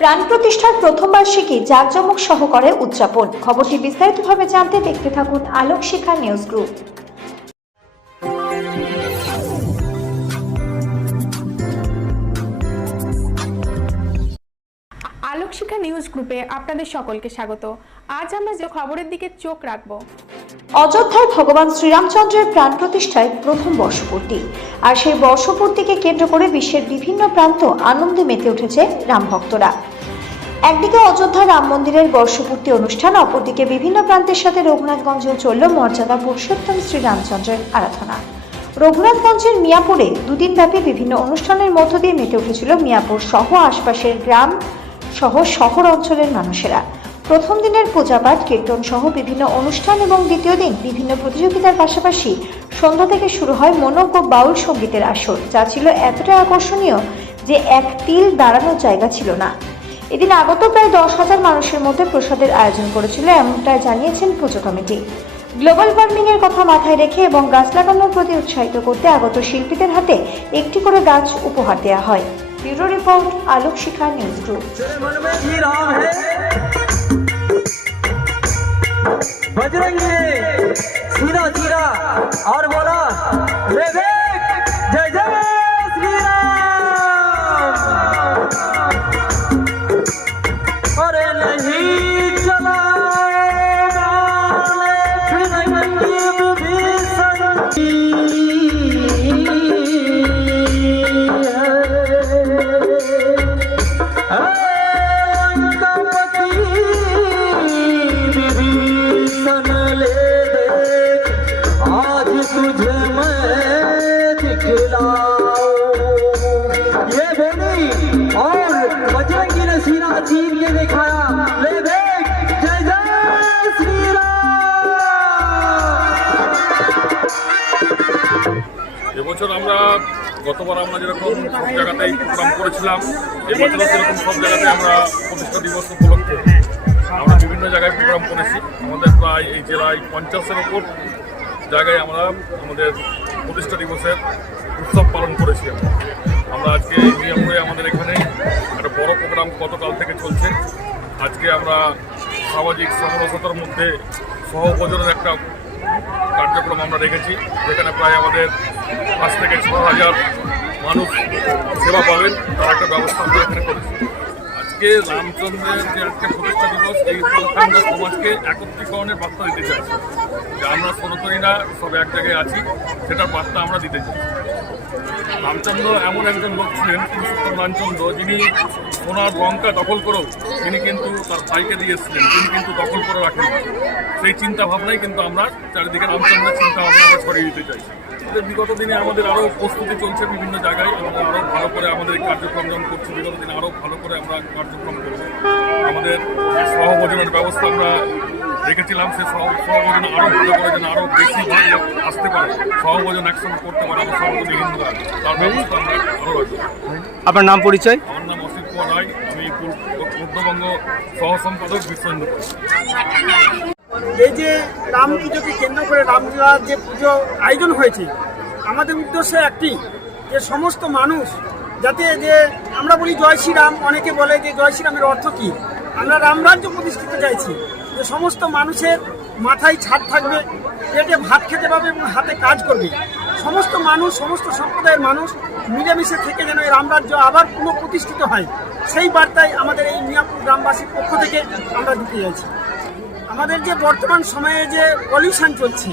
প্রাণ প্রতিষ্ঠার প্রথম বার্ষিকী জাঁকজমক সহকারে উদযাপন। খবরটি বিস্তারিতভাবে জানতে দেখতে থাকুন আলোক শিখা নিউজ গ্রুপ। শিক্ষা নিউজ গ্রুপে আপনাদের সকলকে স্বাগত। আজ আমরা যে খবরের দিকে চোখ রাখব। অযোধ্যায় ভগবান শ্রীরামচন্দ্রের প্রাণ প্রতিষ্ঠায় প্রথম বর্ষপূর্তি। আর সেই বর্ষপূর্তিকে কেন্দ্র করে বিশ্বের বিভিন্ন প্রান্ত আনন্দে মেতে উঠেছে রাম ভক্তরা। একদিকে অযোধ্যা রাম মন্দিরের বর্ষপূর্তি অনুষ্ঠান, অপরদিকে বিভিন্ন প্রান্তের সাথে রঘুনাথগঞ্জেও চলল মর্যাদা পুরুষোত্তম শ্রীরামচন্দ্রের আরাধনা। রঘুনাথগঞ্জের মিয়াপুরে দুদিন ব্যাপী বিভিন্ন অনুষ্ঠানের মধ্য দিয়ে মেতে উঠেছিল মিয়াপুর সহ আশপাশের গ্রাম সহ শহর অঞ্চলের মানুষেরা। প্রথম দিনের পূজাপাঠ কীর্তন সহ বিভিন্ন অনুষ্ঠান এবং দ্বিতীয় দিন বিভিন্ন প্রতিযোগিতার পাশাপাশি সন্ধ্যা থেকে শুরু হয় মনোজ্ঞ বাউল সঙ্গীতের আসর, যা ছিল এতটা আকর্ষণীয় যে এক তিল দাঁড়ানোর জায়গা ছিল না। এদিন আগত প্রায় দশ হাজার মানুষের মধ্যে প্রসাদের আয়োজন করেছিল এমনটাই জানিয়েছেন পুজো কমিটি। গ্লোবাল ওয়ার্মিং এর কথা মাথায় রেখে এবং গাছ লাগানোর প্রতি উৎসাহিত করতে আগত শিল্পীদের হাতে একটি করে গাছ উপহার দেওয়া হয়। Bureau report Alok Shikha news group. Bajrangi. सीधा सीधा और बोला रे এবছর আমরা গতবার আমরা যেরকম সব জায়গাতেই প্রোগ্রাম করেছিলাম, এবছরও সেরকম সব জায়গাতে আমরা প্রতিষ্ঠা দিবস উপলক্ষে আমরা বিভিন্ন জায়গায় প্রোগ্রাম করেছি আমাদের প্রায় এই জেলায় পঞ্চাশের ওপর জায়গায় আমরা আমাদের প্রতিষ্ঠা দিবসের উৎসব পালন করেছি আমরা। আজকে এই মিয়াপুরে আমাদের এখানে একটা বড় প্রোগ্রাম গতকাল থেকে চলছে আজকে আমরা সামাজিক সমানতার মধ্যে সহভোজনের একটা কার্যক্রম আমরা রেখেছি যেখানে প্রায় আমাদের পাঁচ থেকে ছ হাজার মানুষ সেবা পাবেন, তার একটা ব্যবস্থা আমরা এখানে করেছি। আজকে রামচন্দ্রের যে আজকে প্রতিষ্ঠা দিবস, এই উপলক্ষে আমরা সমাজকে একত্রীকরণের বার্তা দিতে চাইছি যে আমরা সনাতনীরা সব এক জায়গায় আছি সেটার বার্তা আমরা দিতে চাই। রামচন্দ্র এমন একজন লোক ছিলেন রামচন্দ্র যিনি ওনার লঙ্কা দখল করেও তিনি কিন্তু তার ভাইকে দিয়েছিলেন তিনি কিন্তু দখল করে রাখেন সেই চিন্তা ভাবনাই কিন্তু আমরা চারিদিকে রামচন্দ্রের চিন্তা ভাবনা আমরা ছড়িয়ে দিতে চাই। বিগত দিনে আমাদের আরও প্রস্তুতি চলছে বিভিন্ন জায়গায়, এবং আরও ভালো করে আমাদের কার্যক্রম যেমন করছি, বিগত দিনে আরও ভালো করে আমরা কার্যক্রম করব। আমাদের সহভোজনের ব্যবস্থা আমরা রেখেছিলাম সে সহ সহভোজন আরও ভালো করে যেন আরও বেশি লোক আসতে পারে। সহভোজন একসঙ্গে করতে পারে আমরা সহভোজনী হিন্দুরা তার ব্যবস্থা আমরা আরও রাখব আপনার নাম পরিচয়? আমার নাম অসিত কুমার রায়। আমি পূর্ব- পূর্ববঙ্গ সহ সম্পাদক বিশ্ব হিন্দু এই যে রাম পুজোকে কেন্দ্র করে রামলার যে পুজো আয়োজন হয়েছে আমাদের উদ্দেশ্য একটি যে সমস্ত মানুষ যাতে যে আমরা বলি জয় শ্রীরাম অনেকে বলে যে জয় শ্রীরামের অর্থ কী? আমরা রামরাজ্য প্রতিষ্ঠিত চাইছি। যে সমস্ত মানুষের মাথায় ছাদ থাকবে, পেটে ভাত খেতে পাবে এবং হাতে কাজ করবে। সমস্ত মানুষ, সমস্ত সম্প্রদায়ের মানুষ মিলেমিশে থেকে যেন এই রামরাজ্য আবার পুনঃপ্রতিষ্ঠিত হয়। সেই বার্তায় আমাদের এই মিয়াপুর গ্রামবাসীর পক্ষ থেকে আমরা দিতে চাইছি। আমাদের যে বর্তমান সময়ে যে পলিউশন চলছে,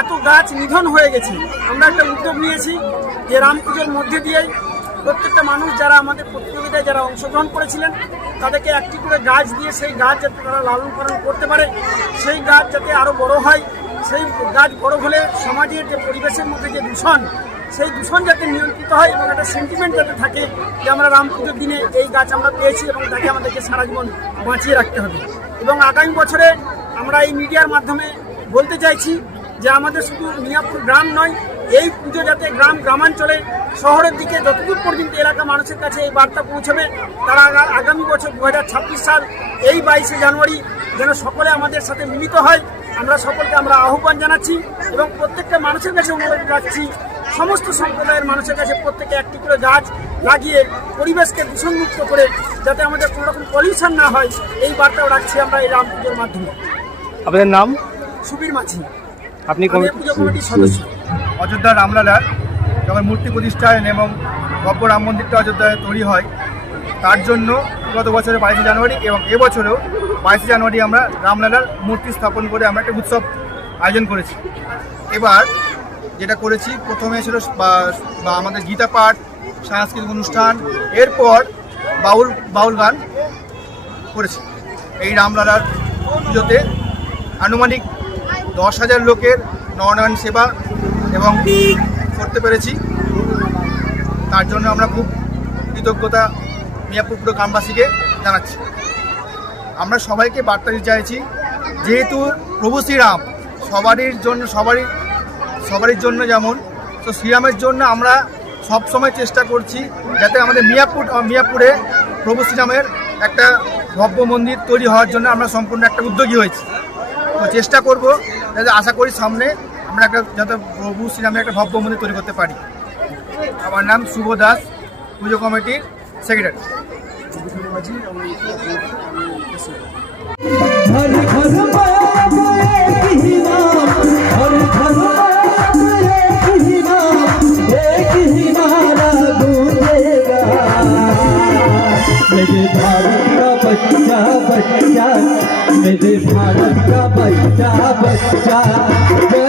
এত গাছ নিধন হয়ে গেছে। আমরা একটা উদ্যোগ নিয়েছি যে রাম পুজোর মধ্যে দিয়েই প্রত্যেকটা মানুষ যারা আমাদের প্রতিযোগিতায় যারা অংশগ্রহণ করেছিলেন, তাদেরকে একটি করে গাছ দিয়ে সেই গাছ যাতে তারা লালন পালন করতে পারে, সেই গাছ যাতে আরও বড় হয়, সেই গাছ বড় হলে সমাজের যে পরিবেশের মধ্যে যে দূষণ, সেই দূষণ যাতে নিয়ন্ত্রিত হয় এবং একটা সেন্টিমেন্ট যাতে থাকে যে আমরা রাম পুজোর দিনে এই গাছ আমরা পেয়েছি এবং তাকে আমাদেরকে সারা জীবন বাঁচিয়ে রাখতে হবে। এবং আগামী বছরে আমরা এই মিডিয়ার মাধ্যমে বলতে চাইছি যে আমাদের শুধু মিয়াপুর গ্রাম নয়, এই পুজো যাতে গ্রাম গ্রামাঞ্চলে শহরের দিকে যতদূর পর্যন্ত এলাকা মানুষের কাছে এই বার্তা পৌঁছবে তারা আগামী বছর দু সাল এই বাইশে জানুয়ারি যেন সকলে আমাদের সাথে মিলিত হয়। আমরা সকলকে আমরা আহ্বান জানাচ্ছি এবং প্রত্যেকটা মানুষের কাছে অনুরোধ রাখছি সমস্ত সম্প্রদায়ের মানুষের কাছে প্রত্যেকে একটি করে গাছ লাগিয়ে পরিবেশকে দূষণমুক্ত করে যাতে আমাদের কোনো রকম পলিউশন না হয় এই বার্তাও রাখছি আমরা এই রাম পুজোর মাধ্যমে। আপনাদের নাম? সুবীর মাঝি। আপনি পুজো কমিটির সদস্য। অযোধ্যা রামলালার যখন মূর্তি প্রতিষ্ঠায় এবং ভব্য রাম মন্দিরটা অযোধ্যায় তৈরি হয়, তার জন্য গত বছরের বাইশে জানুয়ারি এবং এবছরেও বাইশে জানুয়ারি আমরা রামলালার মূর্তি স্থাপন করে আমরা একটা উৎসব আয়োজন করেছি। এবার যেটা করেছি, প্রথমে ছিল বা আমাদের গীতা পাঠ, সাংস্কৃতিক অনুষ্ঠান, এরপর বাউল বাউল গান করেছি। এই রামলালার পুজোতে আনুমানিক দশ হাজার লোকের নরনারায়ণ সেবা এবং করতে পেরেছি। তার জন্য আমরা খুব কৃতজ্ঞতা মিয়াপুর পুরো গ্রামবাসীকে জানাচ্ছি। আমরা সবাইকে বার্তা দিতে চাইছি, যেহেতু প্রভু শ্রীরাম সবারই জন্য, সবারই সবারই জন্য যেমন, তো শ্রীরামের জন্য আমরা সব সময় চেষ্টা করছি যাতে আমাদের মিয়াপুর, মিয়াপুরে প্রভু শ্রীরামের একটা ভব্য মন্দির তৈরি হওয়ার জন্য আমরা সম্পূর্ণ একটা উদ্যোগী হয়েছি। তো চেষ্টা করব, যাতে আশা করি সামনে আমরা একটা যাতে প্রভু শ্রীরামের একটা ভব্য মন্দির তৈরি করতে পারি আমার নাম শুভ দাস পুজো কমিটির সেক্রেটারি हर घर में एक ही नाम हर घर में एक ही नाम एक ही नारा गूंजेगा मेरे भारत का बच्चा बच्चा मेरे भारत का बच्चा बच्चा जय जय श्री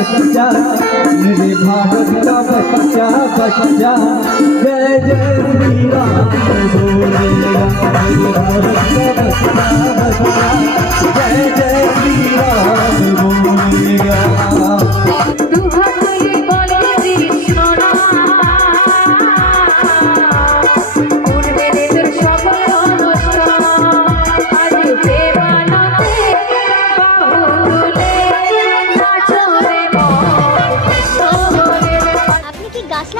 बच्चा, मेरे भारत का बच्चा बच्चा। जय जय श्री राम बोलेगा मेरे भारत का बच्चा बच्चा जय जय श्री राम बोलेगा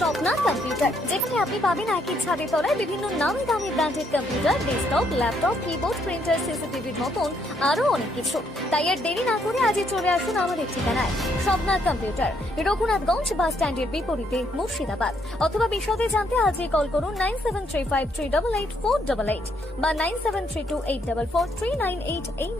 Swapna computer, যেখানে আপনি পাবেন একই তলায় বিভিন্ন কম্পিউটার ল্যাপটপ, কিবোর্ড, প্রিন্টার সিসিটিভির মতন আরও অনেক কিছু। তাই আর দেরি না আজই চলে আসুন ঠিকানায় কম্পিউটার, রঘুনাথগঞ্জ বাস স্ট্যান্ডের বিপরীতে মুর্শিদাবাদ। অথবা বিশদে জানতে আজই কল করুন nine seven three five three double eight four double eight বা nine seven three two eight double four three nine eight এই